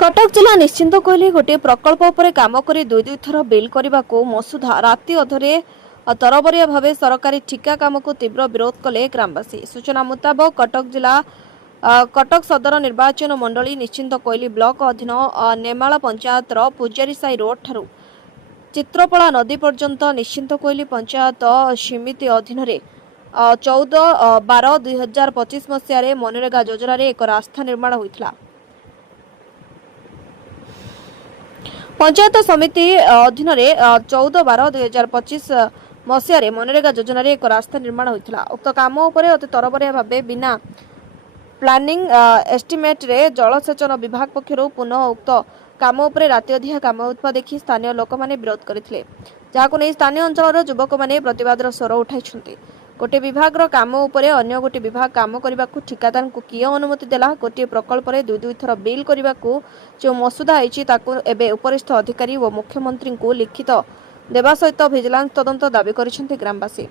कटक जिला निश्चिंत कोइली गोटे प्रकल्प उपरे काम करी दुई थर बिल करने को मसुधा राति अधरे तरबरिया भावे सरकारी ठिका काम को तीव्र विरोध कले ग्रामवासी। सूचना मुताबक कटक जिला कटक सदर निर्वाचन मंडली निश्चिंत कोइली ब्लॉक अधीन नेमाल पंचायत पूजारी साई रोड ठारू चित्रपड़ा नदी पर्यंत निश्चिंत कोइली पंचायत समिति अधीन 14/12/2025 मसीह मनरेगा योजन एक रास्ता निर्माण होता। पंचायत समिति अधीन 14/12/2025 मसीह मनरेगा योजन एक रास्ता निर्माण होता। उक्त काम अति तरबरिया भाव बिना प्लानिंग एस्टिमेट रे जलसेचन विभाग पक्षर पुनः उक्त काम राति अधिया काम होता देखि स्थानीय लोक माने विरोध करथिले, जाहाको नै स्थानीय अंचल युवक माने प्रतिवादर स्वर उठाइछन्ति। गोटे विभाग काम उपरे अन्य गोटे विभाग काम करने को ठिकादार को किए अनुमति देला। गोटे प्रकल्प रे दुई थर बिल करने को जो मसुदा है उपरिस्थ अधिकारी और मुख्यमंत्री को लिखित देवा सहित भिजिलेंस तदंत दाबी करिसेंति ग्रामवासी।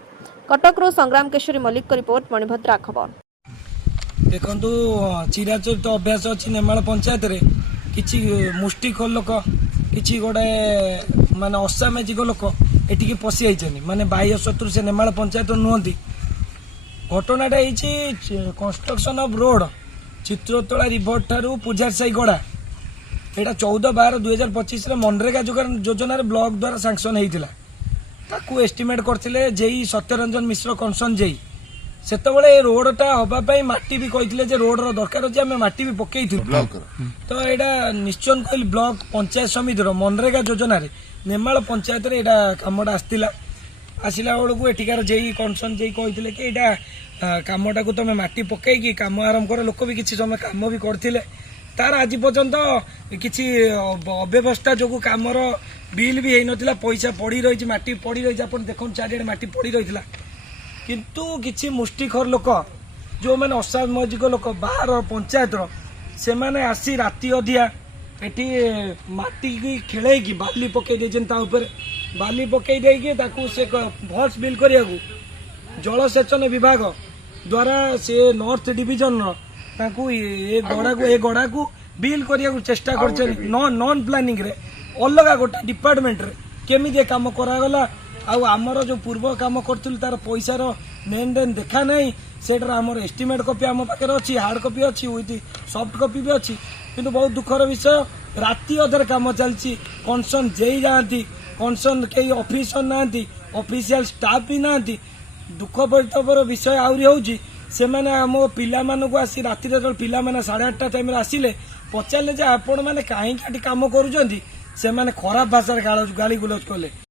कटक संग्राम केशरी मल्लिक रिपोर्ट मणिभद्रा खबर। देखु चिराचरित अभ्यास अच्छी नेमाल पंचायत रे किछि मुष्टिखोर लोक किछि गोटे माने असामाजिक लोक एटिके पशि आइछनि माने बाह्य शत्रु से नेमाल पंचायत नुहति। घटनाटा होइछि कंस्ट्रक्शन ऑफ रोड चित्रतोला रिवर ठारू पूजार साई गड़ा एटा 14/12/2025 रे मनरेगा योजना ब्लॉक द्वारा सैंक्शन होइतिला। ताकू एस्टिमेट करथिले जेई सत्यरंजन मिश्र कनसन जेई सेतबेले रोडटा हवापाई माटी भी कही रोड दरकार अच्छे आम माटी भी पकई तो यहाँ निश्चन कोइल ब्लॉक पंचायत समिति मनरेगा योजन नेमाल पंचायत कमटा आसला बेलू एठिकार जेई कनसन जेई कही कि यहाँ कमटा को तुम माटी पकईकि कम आरंभ कर लोक भी किसी समय कम भी करते तार आज पर्यंत किसी अव्यवस्था जो कमर बिल भी होता पैसा पड़ी रही माटी पड़ी रही आप देखो चारिड़े माटी पड़ी रही किंतु किछि मुष्टिखोर लोक जो मैंने असामाजिक लोक बाहर पंचायत से मैंने आसी राति अधिया एटी माटी की खेल बाली पकई बाली पकई देकी से भल्स बिल करिया जलसेचन विभाग द्वारा से नॉर्थ डिविजन ए गड़ा को बिल करिया चेष्टा कर नॉन प्लानिंग रे अलग गोटे डिपार्टमेंट रे केमी काम करागला आमर जो पूर्व काम कर तार पैसार लेन देन देखा नहीं सेटर आमर एस्टिमेट कॉपी आम पाखे अच्छी हार्ड कॉपी अच्छी विथ सॉफ्ट कॉपी भी अच्छी किंतु बहुत दुखर विषय राति अधर काम चलती कनसन जेई जाती कनसन कई ऑफिसर ना ऑफिशियल स्टाफ भी ना दुख परितापर विषय आहरी होची से मैंने आम पिला मानक आसी राति पिला माने 8:30 टाइम आसिले पचारे जे आपण मैंने कहीं काम करुँच से खराब भाषा गाली गुलज कले।